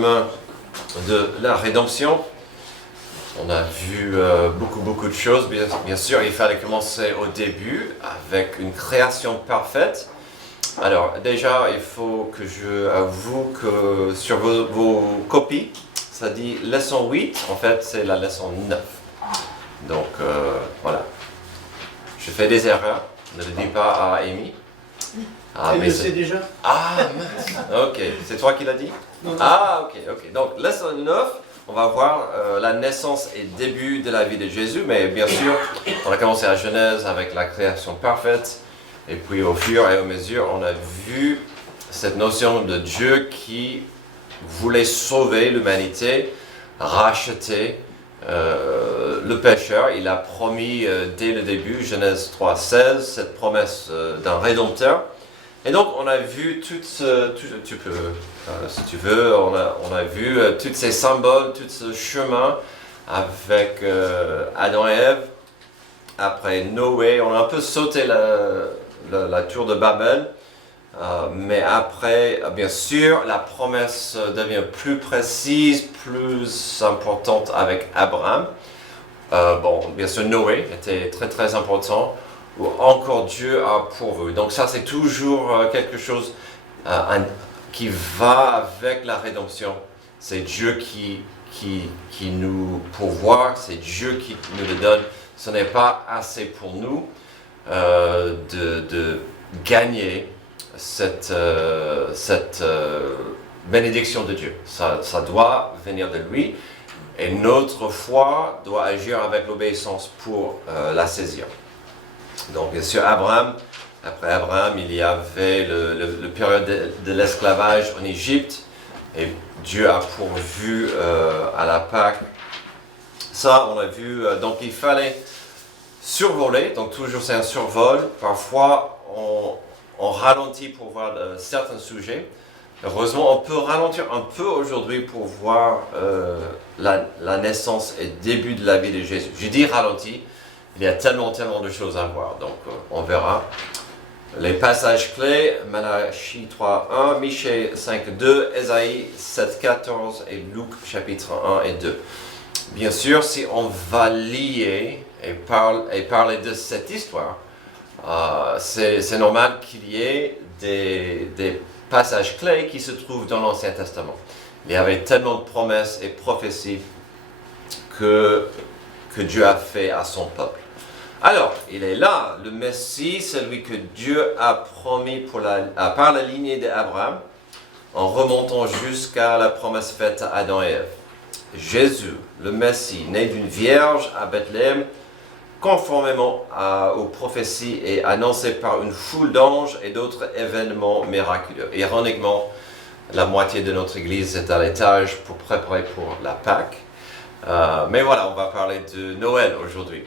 chemin de la rédemption. On a vu beaucoup de choses. Bien sûr, il fallait commencer au début avec une création parfaite. Alors déjà, il faut que je avoue que sur vos copies, ça dit leçon 8. En fait, c'est la leçon 9. Donc voilà. Je fais des erreurs. Ne le dis pas à Amy. Ah, mais c'est déjà. Ah, mince. Ok. C'est toi qui l'as dit? Non. Ah, ok. Donc, leçon 9, on va voir la naissance et début de la vie de Jésus. Mais bien sûr, on a commencé à Genèse avec la création parfaite. Et puis, au fur et à mesure, on a vu cette notion de Dieu qui voulait sauver l'humanité, racheter le pécheur. Il a promis dès le début, Genèse 3,16, cette promesse d'un rédempteur. Et donc, on a vu tu peux, si tu veux, on a vu tous ces symboles, tout ce chemin avec Adam et Ève. Après Noé, on a un peu sauté la tour de Babel. Mais après, bien sûr, la promesse devient plus précise, plus importante avec Abraham. Bien sûr, Noé était très important, où encore Dieu a pourvu. Donc ça, c'est toujours quelque chose qui va avec la rédemption. C'est Dieu qui nous pourvoit, c'est Dieu qui nous le donne. Ce n'est pas assez pour nous de gagner cette bénédiction de Dieu. Ça doit venir de lui. Et notre foi doit agir avec l'obéissance pour la saisir. Donc, bien sûr, après Abraham, il y avait le période de l'esclavage en Égypte. Et Dieu a pourvu à la Pâque. Ça, on a vu. Donc, il fallait survoler. Donc, toujours, c'est un survol. Parfois, on ralentit pour voir certains sujets. Heureusement, on peut ralentir un peu aujourd'hui pour voir la naissance et le début de la vie de Jésus. Je dis ralenti, il y a tellement de choses à voir, donc on verra. Les passages clés, Malachie 3.1, Michée 5.2, Ésaïe 7.14 et Luc chapitre 1 et 2. Bien sûr, si on va lier et parler de cette histoire, c'est normal qu'il y ait des passages clés qui se trouvent dans l'Ancien Testament. Il y avait tellement de promesses et prophéties que Dieu a fait à son peuple. Alors, il est là, le Messie, celui que Dieu a promis par la lignée d'Abraham, en remontant jusqu'à la promesse faite à Adam et Ève. Jésus, le Messie, né d'une vierge à Bethléem, conformément aux prophéties et annoncé par une foule d'anges et d'autres événements miraculeux. Ironiquement, la moitié de notre Église est à l'étage pour préparer pour la Pâque. Mais voilà, on va parler de Noël aujourd'hui.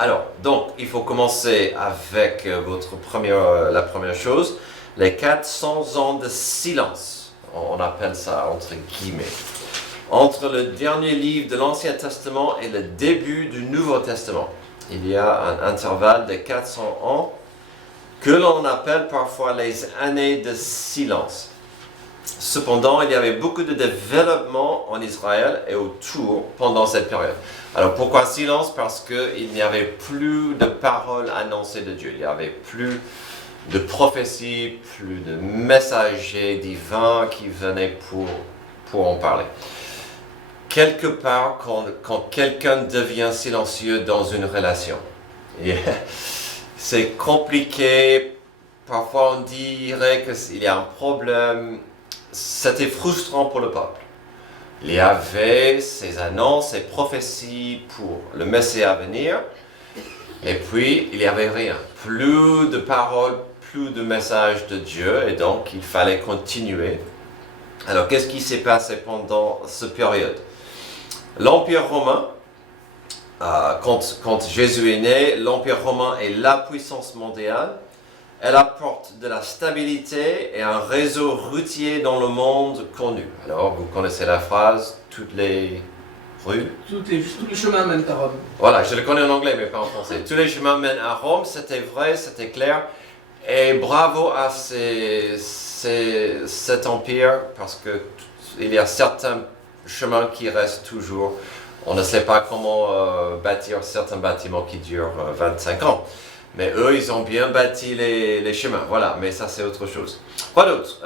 Alors, donc, il faut commencer avec la première chose, les 400 ans de silence. On appelle ça entre guillemets. Entre le dernier livre de l'Ancien Testament et le début du Nouveau Testament, il y a un intervalle de 400 ans que l'on appelle parfois les années de silence. Cependant, il y avait beaucoup de développement en Israël et autour pendant cette période. Alors pourquoi silence? Parce qu'il n'y avait plus de paroles annoncées de Dieu. Il n'y avait plus de prophéties, plus de messagers divins qui venaient pour en parler. Quelque part, quand quelqu'un devient silencieux dans une relation, c'est compliqué. Parfois, on dirait qu'il y a un problème. C'était frustrant pour le peuple. Il y avait ces annonces, ces prophéties pour le Messie à venir, et puis il n'y avait rien. Plus de paroles, plus de messages de Dieu, et donc il fallait continuer. Alors, qu'est-ce qui s'est passé pendant cette période? L'Empire romain, quand Jésus est né, l'Empire romain est la puissance mondiale. Elle apporte de la stabilité et un réseau routier dans le monde connu. Alors, vous connaissez la phrase, toutes les rues? Tous les chemins mènent à Rome. Voilà, je le connais en anglais, mais pas en français. Tous les chemins mènent à Rome, c'était vrai, c'était clair. Et bravo à cet empire, parce que il y a certains chemins qui restent toujours. On ne sait pas comment bâtir certains bâtiments qui durent 25 ans. Mais eux, ils ont bien bâti les chemins. Voilà, mais ça, c'est autre chose. Quoi d'autre?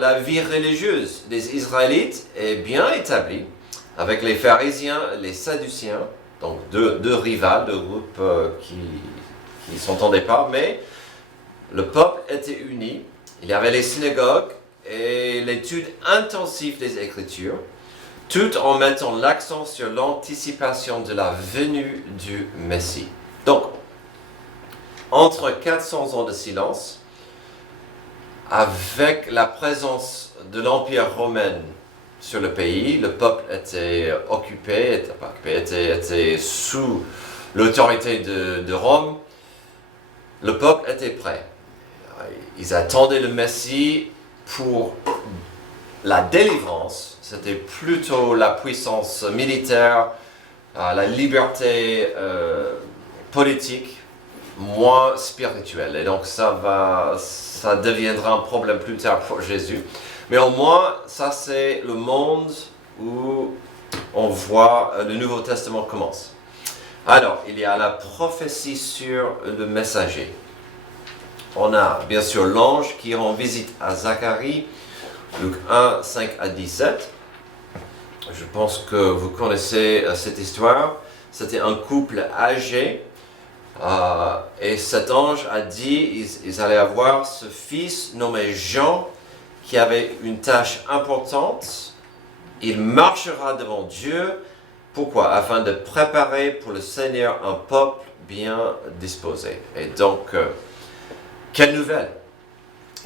La vie religieuse des Israélites est bien établie avec les pharisiens et les sadduciens, donc deux rivales, deux groupes qui ne s'entendaient pas, mais le peuple était uni. Il y avait les synagogues et l'étude intensive des Écritures, tout en mettant l'accent sur l'anticipation de la venue du Messie. Donc, entre 400 ans de silence, avec la présence de l'Empire romain sur le pays, le peuple était était sous l'autorité de Rome. Le peuple était prêt. Ils attendaient le Messie pour la délivrance. C'était plutôt la puissance militaire, la liberté politique, moins spirituelle. Et donc ça deviendra un problème plus tard pour Jésus. Mais au moins, ça c'est le monde où on voit le Nouveau Testament commence. Alors, il y a la prophétie sur le messager. On a bien sûr l'ange qui rend visite à Zacharie, Luc 1, 5 à 17. Je pense que vous connaissez cette histoire. C'était un couple âgé. Et cet ange a dit ils allaient avoir ce fils nommé Jean qui avait une tâche importante. Il marchera devant Dieu. Pourquoi? Afin de préparer pour le Seigneur un peuple bien disposé. Et donc, quelle nouvelle!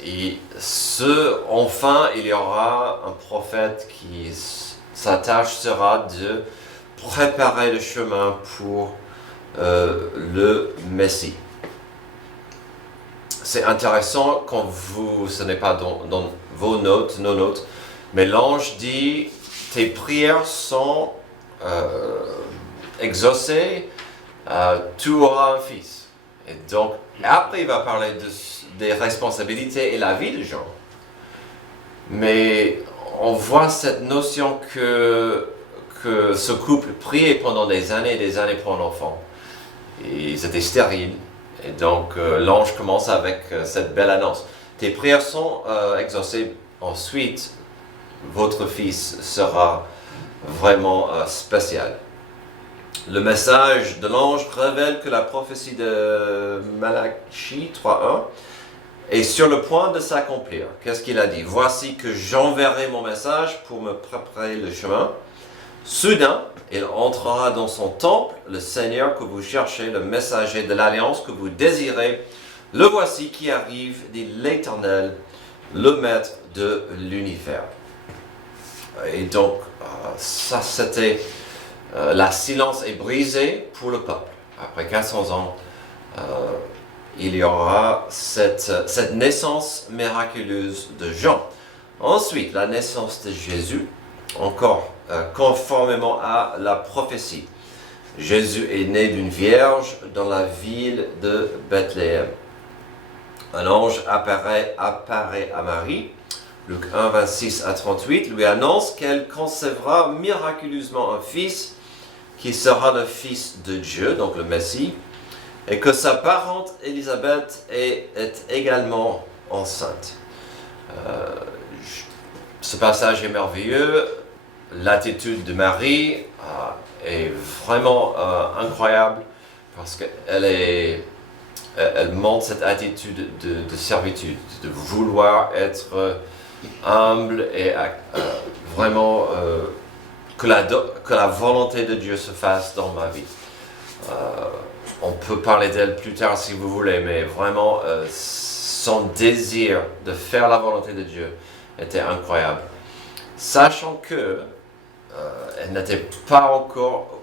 Et enfin, il y aura un prophète qui, sa tâche sera de préparer le chemin pour le Messie. C'est intéressant quand ce n'est pas dans vos notes, nos notes, mais l'ange dit, tes prières sont exaucées, tu auras un fils. Et donc, après il va parler des responsabilités et la vie de Jean. Mais on voit cette notion que ce couple priait pendant des années pour un enfant. Et ils étaient stériles. Et donc l'ange commence avec cette belle annonce. Tes prières sont exaucées. Ensuite, votre fils sera vraiment spécial. Le message de l'ange révèle que la prophétie de Malachie 3.1 est sur le point de s'accomplir. Qu'est-ce qu'il a dit? Voici que j'enverrai mon message pour me préparer le chemin. Soudain, il entrera dans son temple, le Seigneur que vous cherchez, le messager de l'alliance que vous désirez. Le voici qui arrive, dit l'Éternel, le Maître de l'univers. Et donc, ça c'était, la silence est brisée pour le peuple. Après 400 ans, il y aura cette naissance miraculeuse de Jean. Ensuite, la naissance de Jésus, encore conformément à la prophétie. Jésus est né d'une vierge dans la ville de Bethléem. Un ange apparaît à Marie, Luc 1, 26 à 38, lui annonce qu'elle concevra miraculeusement un fils qui sera le fils de Dieu, donc le Messie, et que sa parente Élisabeth est également enceinte. Ce passage est merveilleux. L'attitude de Marie est vraiment incroyable parce qu'elle montre cette attitude de servitude, de vouloir être humble et vraiment que la volonté de Dieu se fasse dans ma vie. On peut parler d'elle plus tard si vous voulez, mais vraiment son désir de faire la volonté de Dieu était incroyable. Sachant que elle n'était pas encore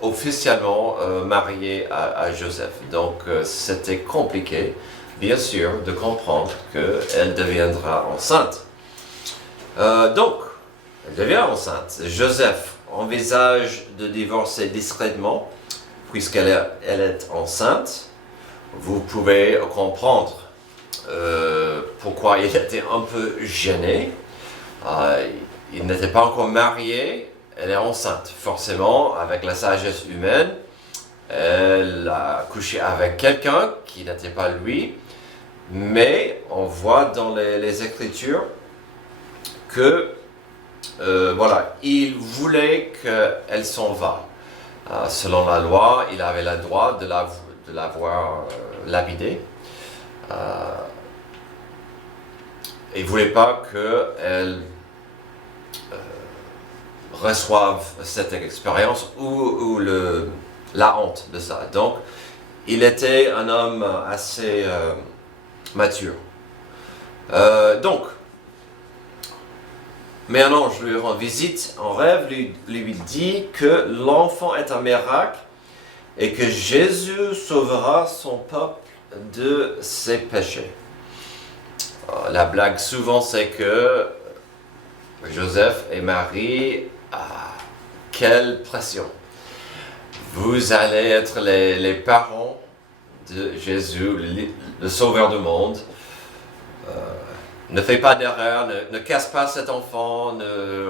officiellement mariée à Joseph. Donc c'était compliqué, bien sûr, de comprendre qu'elle deviendra enceinte. Donc, elle devient enceinte. Joseph envisage de divorcer discrètement, puisqu'elle est enceinte. Vous pouvez comprendre pourquoi il était un peu gêné. il n'était pas encore marié, elle est enceinte. Forcément, avec la sagesse humaine, elle a couché avec quelqu'un qui n'était pas lui. Mais on voit dans les Écritures que, voilà, il voulait qu'elle s'en va. Selon la loi, il avait le droit de l'avoir lapidée. Il ne voulait pas qu'elle reçoive cette expérience ou la honte de ça. Donc, il était un homme assez mature. Donc, mais un ange lui rend visite en rêve, lui dit que l'enfant est un miracle et que Jésus sauvera son peuple de ses péchés. La blague souvent c'est que Joseph et Marie, quelle pression! Vous allez être les parents de Jésus, le sauveur du monde. Ne fais pas d'erreur, ne casse pas cet enfant,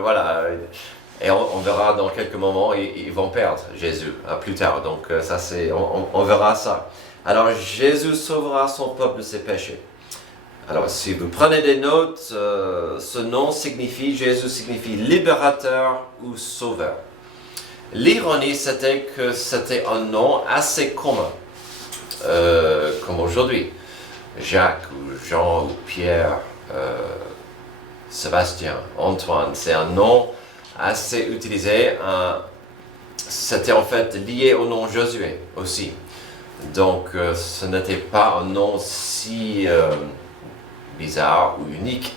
voilà. Et on verra dans quelques moments, ils vont perdre Jésus plus tard. Donc ça on verra ça. Alors Jésus sauvera son peuple de ses péchés. Alors si vous prenez des notes, ce nom Jésus signifie libérateur ou sauveur. L'ironie c'était que c'était un nom assez commun, comme aujourd'hui. Jacques ou Jean ou Pierre, Sébastien, Antoine, c'est un nom assez utilisé. C'était en fait lié au nom Josué aussi. Donc ce n'était pas un nom si bizarre ou unique,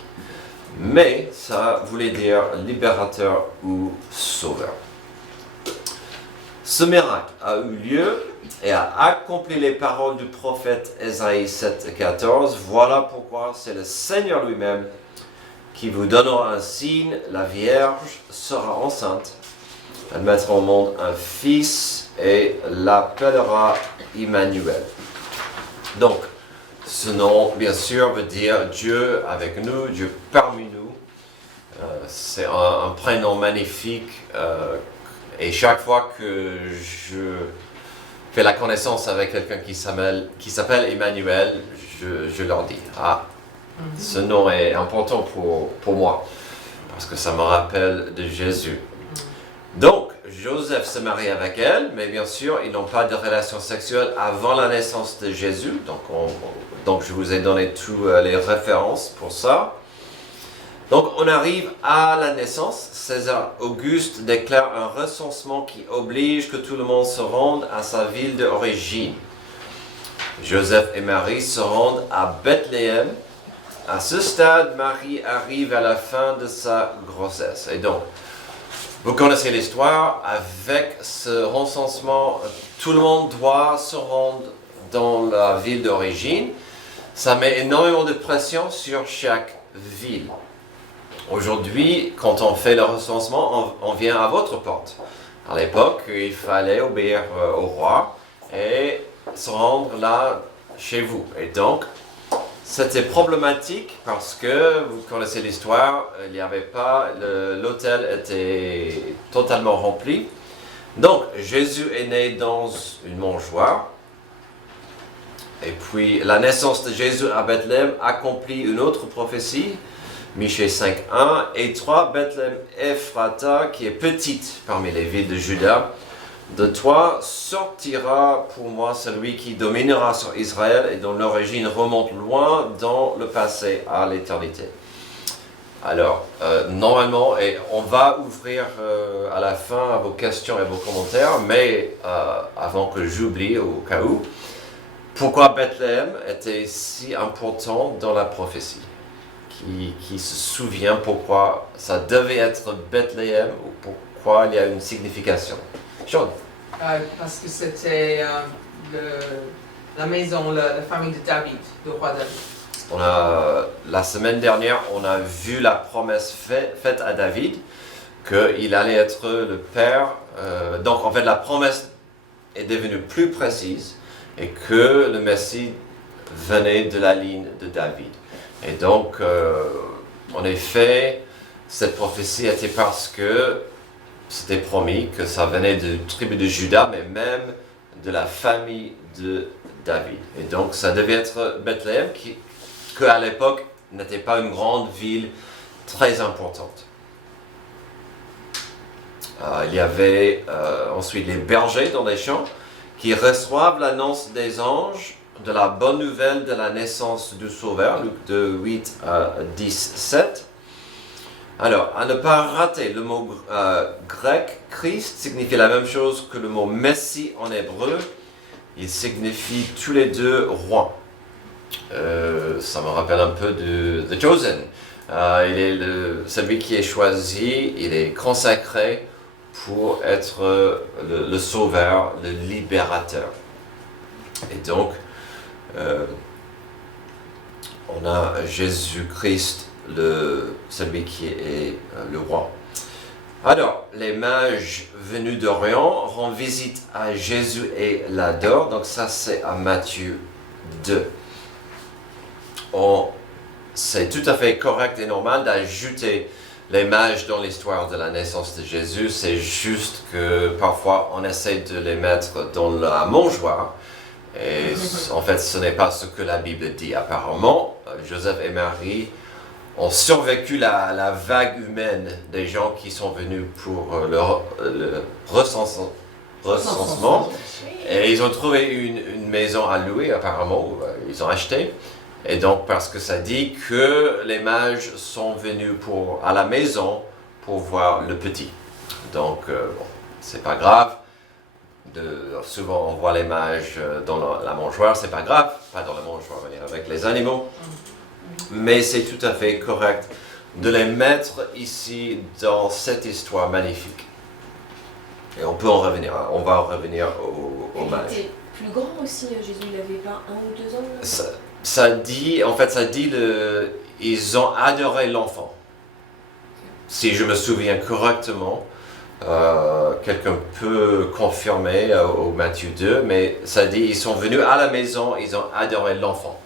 mais ça voulait dire libérateur ou sauveur. Ce miracle a eu lieu et a accompli les paroles du prophète Ésaïe 7,14. Voilà pourquoi c'est le Seigneur lui-même qui vous donnera un signe. La Vierge sera enceinte. Elle mettra au monde un fils et l'appellera Emmanuel. Donc, ce nom, bien sûr, veut dire Dieu avec nous, Dieu parmi nous. C'est un prénom magnifique. Et chaque fois que je fais la connaissance avec quelqu'un qui s'appelle Emmanuel, je leur dis, ce nom est important pour moi, parce que ça me rappelle de Jésus. Donc, Joseph se marie avec elle, mais bien sûr, ils n'ont pas de relation sexuelle avant la naissance de Jésus. Donc je vous ai donné toutes les références pour ça. Donc, on arrive à la naissance. César Auguste déclare un recensement qui oblige que tout le monde se rende à sa ville d'origine. Joseph et Marie se rendent à Bethléem. À ce stade, Marie arrive à la fin de sa grossesse. Et donc, vous connaissez l'histoire. Avec ce recensement, tout le monde doit se rendre dans la ville d'origine. Ça met énormément de pression sur chaque ville. Aujourd'hui, quand on fait le recensement, on vient à votre porte. À l'époque, il fallait obéir au roi et se rendre là chez vous. Et donc, c'était problématique parce que, vous connaissez l'histoire, il n'y avait pas, l'hôtel était totalement rempli. Donc, Jésus est né dans une mangeoire. Et puis, la naissance de Jésus à Bethléem accomplit une autre prophétie. Michée 5.1 et 3, Bethléem Ephrata, qui est petite parmi les villes de Juda. De toi sortira pour moi celui qui dominera sur Israël et dont l'origine remonte loin dans le passé à l'éternité. Alors, normalement, et on va ouvrir à la fin à vos questions et vos commentaires, mais avant que j'oublie au cas où, pourquoi Bethléem était si important dans la prophétie? Qui se souvient pourquoi ça devait être Bethléem ou pourquoi il y a une signification. Sean. Parce que c'était la maison, la famille de David, le roi David. La semaine dernière, on a vu la promesse faite à David qu'il allait être le père. Donc en fait, la promesse est devenue plus précise et que le Messie venait de la ligne de David. Et donc, en effet, cette prophétie était parce que c'était promis que ça venait de tribu de Juda, mais même de la famille de David. Et donc ça devait être Bethléem, qui à l'époque n'était pas une grande ville très importante. Il y avait ensuite les bergers dans les champs qui reçoivent l'annonce des anges de la bonne nouvelle de la naissance du Sauveur, Luc 2, 8 à 10, 7. Alors, à ne pas rater, le mot grec Christ signifie la même chose que le mot Messie en hébreu. Il signifie tous les deux roi. Ça me rappelle un peu de The Chosen. Il est celui qui est choisi, il est consacré pour être le sauveur, le libérateur. Et donc, on a Jésus-Christ, celui qui est le roi. Alors, les mages venus d'Orient rendent visite à Jésus et l'adorent. Donc ça, c'est à Matthieu 2. C'est tout à fait correct et normal d'ajouter les mages dans l'histoire de la naissance de Jésus. C'est juste que parfois, on essaie de les mettre dans la mangeoire. Et en fait, ce n'est pas ce que la Bible dit. Apparemment, Joseph et Marie ont survécu la vague humaine des gens qui sont venus pour le recensement. Et ils ont trouvé une maison à louer, apparemment, ils ont acheté. Et donc, parce que ça dit que les mages sont venus à la maison pour voir le petit. Donc, bon, c'est pas grave. Souvent, on voit les mages dans la mangeoire, c'est pas grave, pas dans la mangeoire, mais avec les animaux. Mais c'est tout à fait correct de les mettre ici dans cette histoire magnifique. Et on peut en revenir, on va en revenir aux mages. Il était plus grand aussi, Jésus, il avait pas 1 ou 2 ans. Ça dit ils ont adoré l'enfant. Si je me souviens correctement, quelqu'un peut confirmer au Matthieu 2, mais ça dit ils sont venus à la maison, ils ont adoré l'enfant.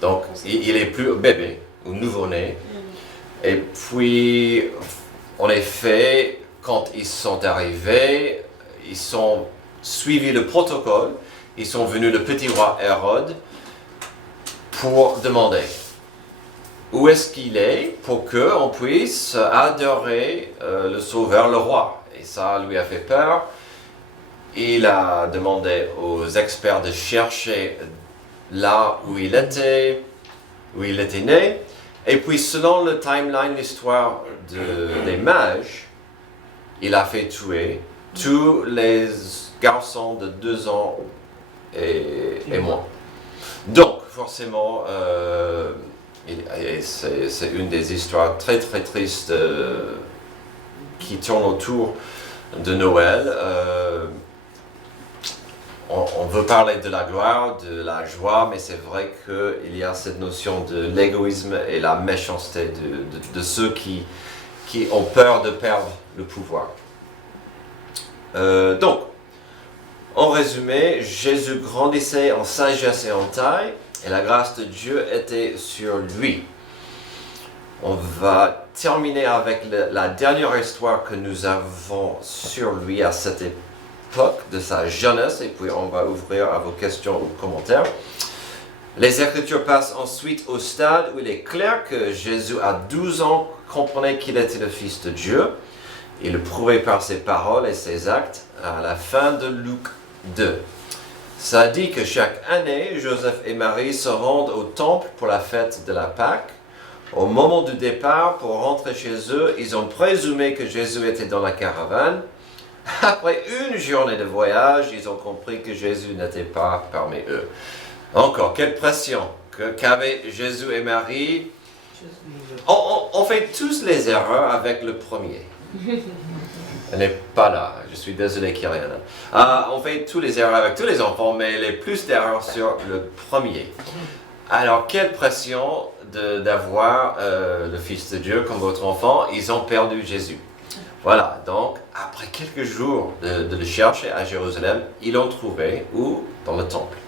Donc il est plus bébé ou nouveau-né. Et puis, en effet, quand ils sont arrivés, ils ont suivi le protocole, ils sont venus le petit roi Hérode pour demander où est-ce qu'il est pour qu'on puisse adorer le Sauveur, le roi. Et ça lui a fait peur. Il a demandé aux experts de chercher là où il était né. Et puis selon le timeline, l'histoire des mages, il a fait tuer tous les garçons de 2 ans et moins. Donc, forcément, c'est une des histoires très très tristes qui tournent autour de Noël. On veut parler de la gloire, de la joie, mais c'est vrai qu'il y a cette notion de l'égoïsme et la méchanceté de ceux qui ont peur de perdre le pouvoir. Donc, en résumé, Jésus grandissait en sagesse et en taille, et la grâce de Dieu était sur lui. On va terminer avec la dernière histoire que nous avons sur lui à cette époque de sa jeunesse, et puis on va ouvrir à vos questions ou commentaires. Les Écritures passent ensuite au stade où il est clair que Jésus, à 12 ans, comprenait qu'il était le Fils de Dieu. Il le prouvait par ses paroles et ses actes à la fin de Luc 2. Ça dit que chaque année, Joseph et Marie se rendent au temple pour la fête de la Pâque. Au moment du départ, pour rentrer chez eux, ils ont présumé que Jésus était dans la caravane. Après une journée de voyage, ils ont compris que Jésus n'était pas parmi eux. Encore, quelle pression qu'avaient Jésus et Marie. On fait tous les erreurs avec le premier. Elle n'est pas là, je suis désolé qu'il n'y ait rien là. On fait tous les erreurs avec tous les enfants, mais les plus d'erreurs sur le premier. Alors, quelle pression d'avoir le Fils de Dieu comme votre enfant. Ils ont perdu Jésus. Voilà, donc après quelques jours de le chercher à Jérusalem, ils l'ont trouvé où? Dans le temple.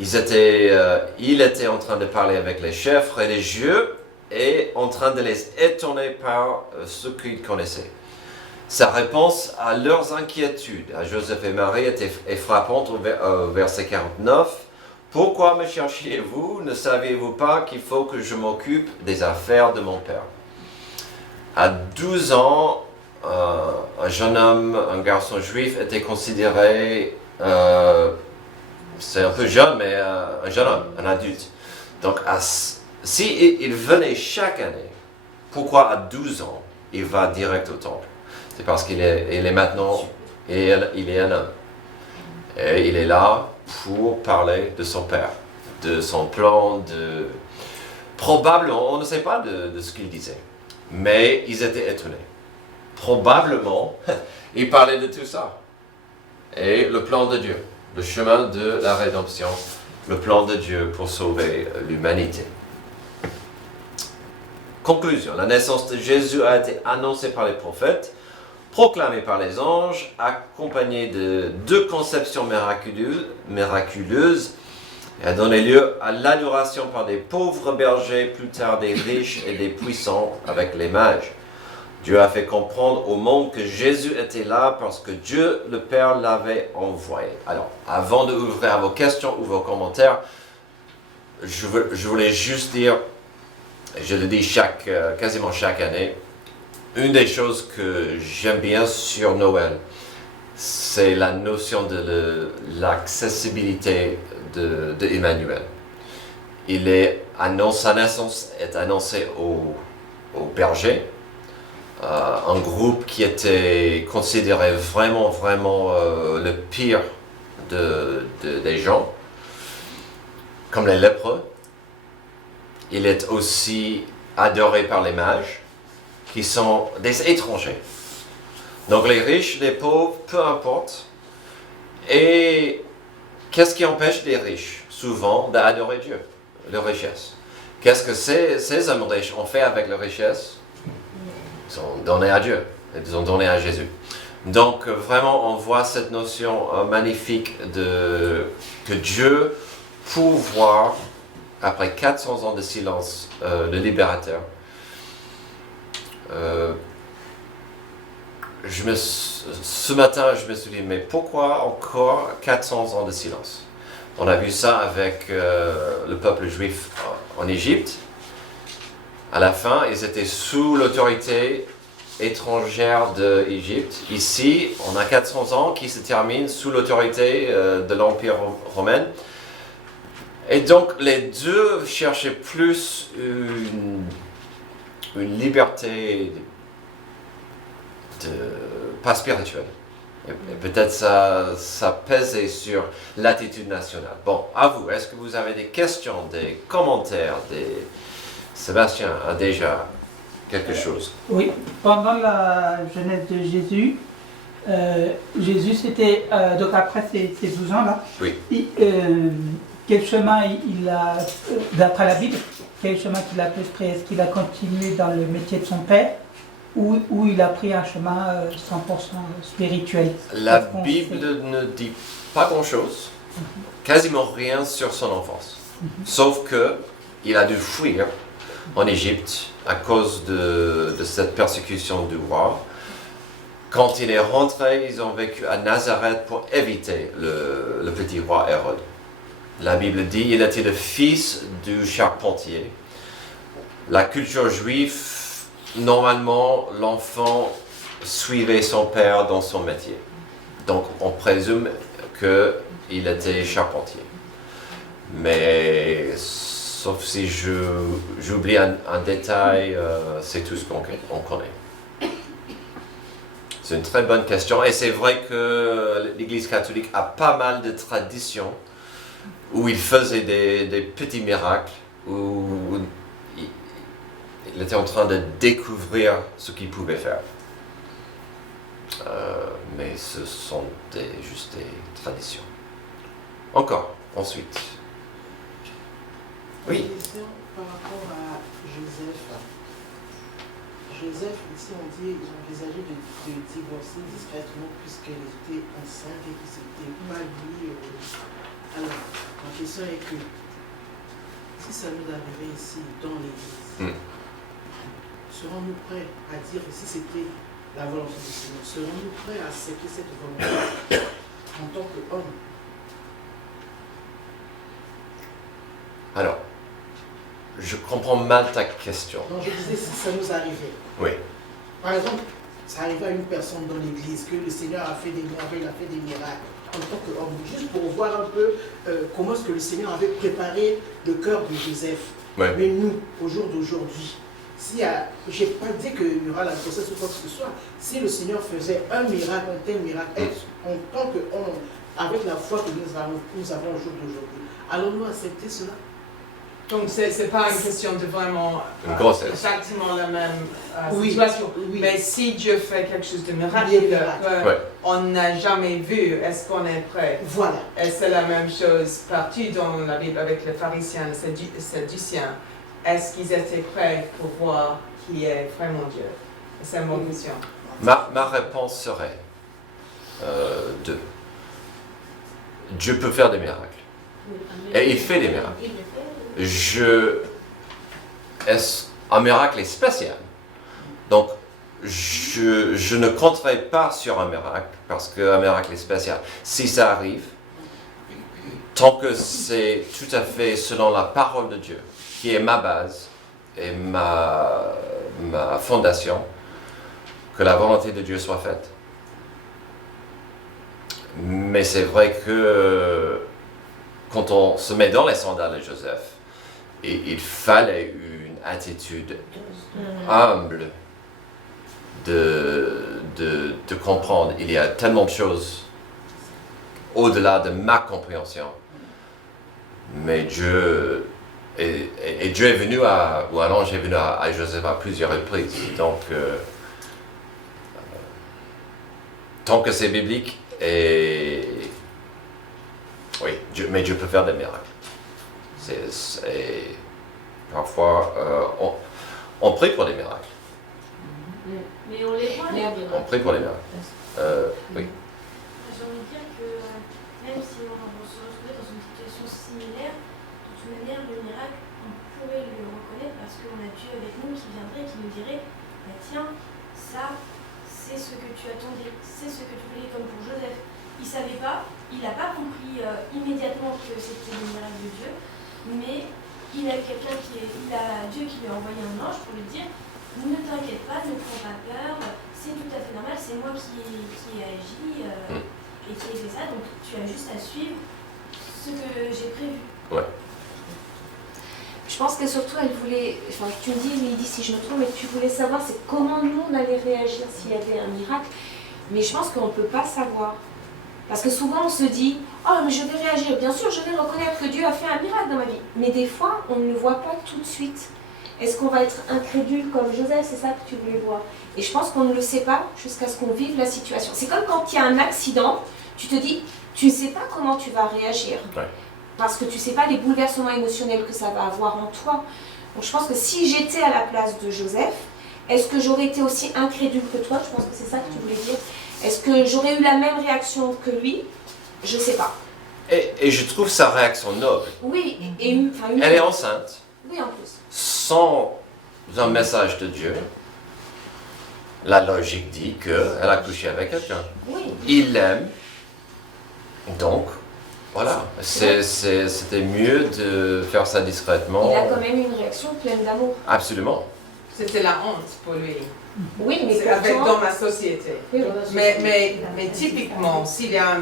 il était en train de parler avec les chefs religieux et en train de les étonner par ce qu'ils connaissaient. Sa réponse à leurs inquiétudes à Joseph et Marie est frappante au verset 49. « Pourquoi me cherchiez-vous? Ne saviez-vous pas qu'il faut que je m'occupe des affaires de mon père ?» À 12 ans, un jeune homme, un garçon juif, était considéré, c'est un peu jeune, mais un jeune homme, un adulte. Donc, s'il venait chaque année, pourquoi à 12 ans, il va direct au temple? C'est parce qu'il est maintenant, il est un homme. Et il est là pour parler de son père, de son plan, probablement, on ne sait pas de ce qu'il disait, mais ils étaient étonnés. Probablement, il parlait de tout ça. Et le plan de Dieu, le chemin de la rédemption, le plan de Dieu pour sauver l'humanité. Conclusion, la naissance de Jésus a été annoncée par les prophètes, proclamée par les anges, accompagnée de 2 conceptions miraculeuses, et a donné lieu à l'adoration par des pauvres bergers, plus tard des riches et des puissants avec les mages. Dieu a fait comprendre au monde que Jésus était là parce que Dieu le Père l'avait envoyé. Alors, avant d'ouvrir à vos questions ou vos commentaires, je voulais juste dire, je le dis quasiment chaque année, une des choses que j'aime bien sur Noël, c'est la notion de l'accessibilité de Emmanuel. Sa naissance est annoncée aux bergers, un groupe qui était considéré vraiment le pire des gens, comme les lépreux. Il est aussi adoré par les mages, qui sont des étrangers. Donc les riches, les pauvres, peu importe. Et qu'est-ce qui empêche les riches, souvent, d'adorer Dieu? Leur richesse. Qu'est-ce que ces hommes riches ont fait avec leur richesse? Ils ont donné à Dieu, ils ont donné à Jésus. Donc vraiment, on voit cette notion magnifique que Dieu pourvoit, après 400 ans de silence, le libérateur. Ce matin, je me suis dit, mais pourquoi encore 400 ans de silence? On a vu ça avec le peuple juif en Égypte. À la fin, ils étaient sous l'autorité étrangère d'Égypte. Ici, on a 400 ans qui se terminent sous l'autorité de l'Empire romain. Et donc, les deux cherchaient plus une liberté pas spirituelle. Et peut-être ça pesait sur l'attitude nationale. Bon, à vous, est-ce que vous avez des questions, des commentaires, Sébastien a déjà quelque chose. Oui, pendant la jeunesse de Jésus, Jésus c'était, donc après ces 12 ans-là, oui. Quel chemin il a, d'après la Bible, quel chemin qu'il a pris? Est-ce qu'il a continué dans le métier de son père ou il a pris un chemin 100% spirituel? La Bible ne dit pas grand-chose, quasiment rien sur son enfance, sauf qu'il a dû fuir en Égypte à cause de cette persécution du roi. Quand il est rentré, ils ont vécu à Nazareth pour éviter le petit roi Hérode. La Bible dit qu'il était le fils du charpentier. La culture juive, normalement, l'enfant suivait son père dans son métier. Donc, on présume qu'il était charpentier. Mais, sauf si j'oublie un détail, c'est tout ce qu'on connaît. C'est une très bonne question. Et c'est vrai que l'Église catholique a pas mal de traditions où il faisait des petits miracles, où il était en train de découvrir ce qu'il pouvait faire. Mais ce sont juste des traditions. Encore, ensuite. Oui. Une question par rapport à Joseph. Joseph, ici on dit qu'ils ont envisagé de divorcer discrètement puisqu'elle était enceinte et que c'était pas lui Alors, ma question est que si ça nous arrivait ici, dans l'église, serons-nous prêts à dire que si c'était la volonté du Seigneur, serons-nous prêts à accepter cette volonté en tant qu'homme? Alors, je comprends mal ta question. Non, je disais si ça nous arrivait. Oui. Par exemple, ça arrive à une personne dans l'église que le Seigneur a fait des merveilles, il a fait des miracles en tant qu'homme, juste pour voir un peu comment est-ce que le Seigneur avait préparé le cœur de Joseph. Oui. Mais nous, au jour d'aujourd'hui, je n'ai pas dit qu'il y aura la grossesse ou quoi que ce soit, si le Seigneur faisait un miracle, un tel miracle, en tant qu'homme, avec la foi que nous avons au jour d'aujourd'hui, allons-nous accepter cela? Donc, ce n'est pas une question de vraiment Une grossesse. exactement la même Oui, situation. oui. Mais si Dieu fait quelque chose de miraculeux qu'on n'a jamais vu, est-ce qu'on est prêt? Voilà. Et c'est la même chose partout dans la Bible avec les pharisiens, les sadduciens. Est-ce qu'ils étaient prêts pour voir qui est vraiment Dieu? C'est une bonne question. Ma réponse serait deux. Dieu peut faire des miracles. Et il fait des miracles. Un miracle est spécial. Donc, je ne compterai pas sur un miracle, parce qu'un miracle est spécial. Si ça arrive, tant que c'est tout à fait selon la parole de Dieu, qui est ma base et ma fondation, que la volonté de Dieu soit faite. Mais c'est vrai que quand on se met dans les sandales de Joseph, il fallait une attitude humble de comprendre. Il y a tellement de choses au-delà de ma compréhension. Mais Dieu est venu ou un ange est venu à Joseph à plusieurs reprises. Donc, tant que c'est biblique, oui, mais Dieu peut faire des miracles. Parfois, on prie pour les miracles. Mais on les voit, les miracles. On prie pour les miracles. Oui. J'ai envie de dire que même si on se retrouvait dans une situation similaire, de toute manière, le miracle, on pourrait le reconnaître parce qu'on a Dieu avec nous qui viendrait, qui nous dirait bah, tiens, ça, c'est ce que tu attendais, c'est ce que tu voulais, comme pour Joseph. Il ne savait pas, il n'a pas compris immédiatement que c'était le miracle de Dieu, mais il a Dieu qui lui a envoyé un ange pour lui dire ne t'inquiète pas, ne prends pas peur, c'est tout à fait normal, c'est moi qui ai agi et qui ai fait ça, donc tu as juste à suivre ce que j'ai prévu. Ouais. Je pense que surtout elle voulait, enfin tu me dis Lydie si je me trompe, mais tu voulais savoir c'est comment nous on allait réagir s'il y avait un miracle, mais je pense qu'on ne peut pas savoir. Parce que souvent on se dit « Oh mais je vais réagir, bien sûr je vais reconnaître que Dieu a fait un miracle dans ma vie ». Mais des fois on ne le voit pas tout de suite. Est-ce qu'on va être incrédule comme Joseph, c'est ça que tu voulais voir? Et je pense qu'on ne le sait pas jusqu'à ce qu'on vive la situation. C'est comme quand il y a un accident, tu te dis tu ne sais pas comment tu vas réagir. Ouais. Parce que tu ne sais pas les bouleversements émotionnels que ça va avoir en toi. Donc je pense que si j'étais à la place de Joseph, est-ce que j'aurais été aussi incrédule que toi? Je pense que c'est ça que tu voulais dire. Est-ce que j'aurais eu la même réaction que lui? Je ne sais pas. Et je trouve sa réaction noble. Oui, Elle est enceinte. Oui, en plus. Sans un message de Dieu. La logique dit qu'elle a couché avec quelqu'un. Oui. Il l'aime. Donc, voilà. C'était mieux de faire ça discrètement. Il a quand même une réaction pleine d'amour. Absolument. C'était la honte pour lui. Oui, mais C'est dans ma société. Oui. Mais typiquement, s'il y a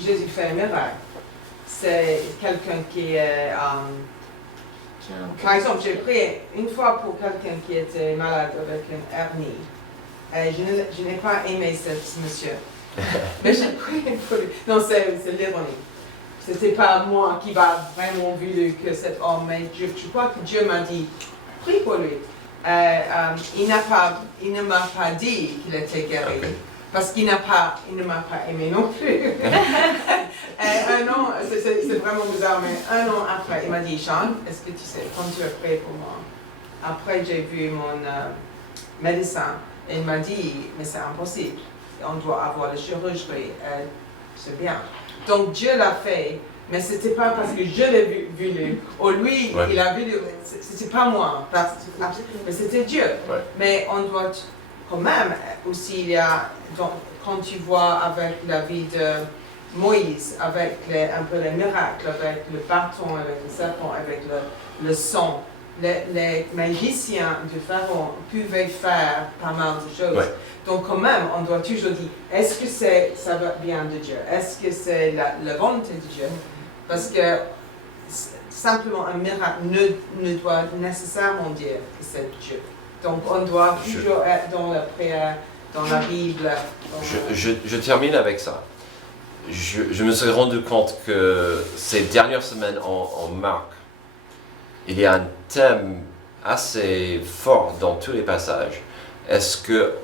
Jésus fait un miracle, c'est quelqu'un qui est... par exemple, j'ai prié une fois pour quelqu'un qui était malade avec une hernie. Et je n'ai pas aimé ce monsieur. Mais j'ai prié pour lui. Non, c'est l'ironie. Ce n'était pas moi qui va vraiment voulu que cet homme, mais je crois que Dieu m'a dit, prie pour lui. Il ne m'a pas dit qu'il était guéri. Okay. Parce qu'il ne m'a pas aimé non plus. Un an, c'est vraiment bizarre, mais un an après, il m'a dit, Jean, est-ce que tu sais, quand tu as prié pour moi, après j'ai vu mon médecin, et il m'a dit, mais c'est impossible, on doit avoir la chirurgie. c'est bien. Donc Dieu l'a fait, mais c'était pas parce que je l'ai voulu, ou lui, Ouais. il a voulu, c'était pas moi, mais c'était Dieu. Ouais. Mais on doit quand même aussi, il y a, donc, quand tu vois avec la vie de Moïse, avec un peu les miracles, avec le bâton, avec le serpent, avec le sang, les magiciens du Pharaon pouvaient faire pas mal de choses. Ouais. Donc quand même, on doit toujours dire, est-ce que ça vient de Dieu? Est-ce que c'est la volonté de Dieu? Parce que simplement un miracle ne doit nécessairement dire que c'est Dieu. Donc on doit toujours être dans la prière, dans la Bible. Je termine avec ça. Je me suis rendu compte que ces dernières semaines en Marc, il y a un thème assez fort dans tous les passages. Est-ce que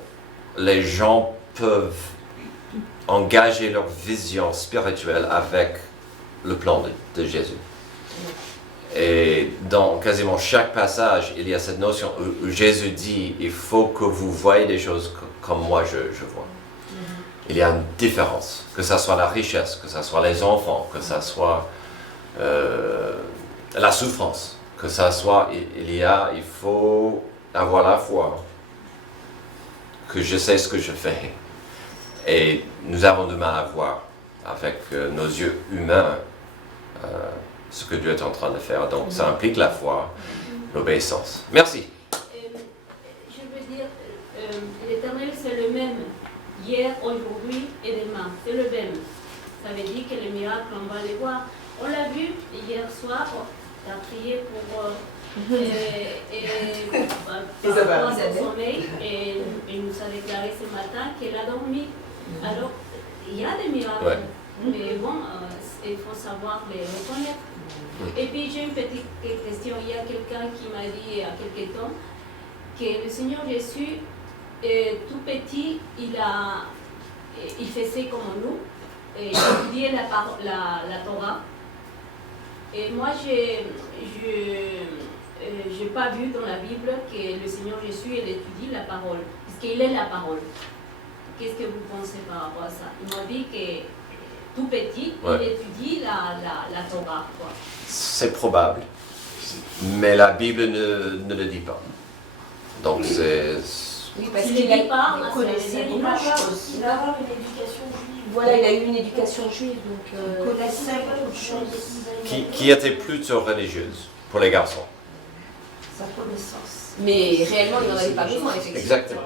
les gens peuvent engager leur vision spirituelle avec le plan de Jésus? Et dans quasiment chaque passage, il y a cette notion où Jésus dit « il faut que vous voyez des choses comme moi je vois ». Il y a une différence, que ce soit la richesse, que ce soit les enfants, que ce soit la souffrance, que ce soit, il faut avoir la foi, que je sais ce que je fais. Et nous avons du mal à voir avec nos yeux humains ce que Dieu est en train de faire. Donc ça implique la foi, l'obéissance. Merci. Je veux dire, l'Éternel c'est le même, hier, aujourd'hui et demain, c'est le même. Ça veut dire que les miracles, on va les voir. On l'a vu hier soir, tu as prié pour par rapport à son sommeil et il nous a déclaré ce matin qu'elle a dormi. Alors, il y a des miracles, Ouais. mais bon, il faut savoir les reconnaître. Et puis j'ai une petite question. Il y a quelqu'un qui m'a dit il y a quelque temps que le Seigneur Jésus, tout petit, il faisait comme nous, et il étudiait la Torah. Et moi, j'ai pas vu dans la Bible que le Seigneur Jésus il étudie la parole, puisqu'il est la parole. Qu'est-ce que vous pensez par rapport à ça? Il m'a dit que tout petit, Ouais. il étudie la Torah, quoi. C'est probable, mais la Bible ne le dit pas. Donc c'est... Oui, parce S'il qu'il ne dit pas, ça veut connaissait dire beaucoup Il de va choses. avoir une éducation juive. Voilà, il a eu une éducation juive, donc Il connaissait beaucoup de choses. qui était plutôt religieuse pour les garçons. Sa connaissance. mais réellement, il n'en avait pas besoin, effectivement. Exactement.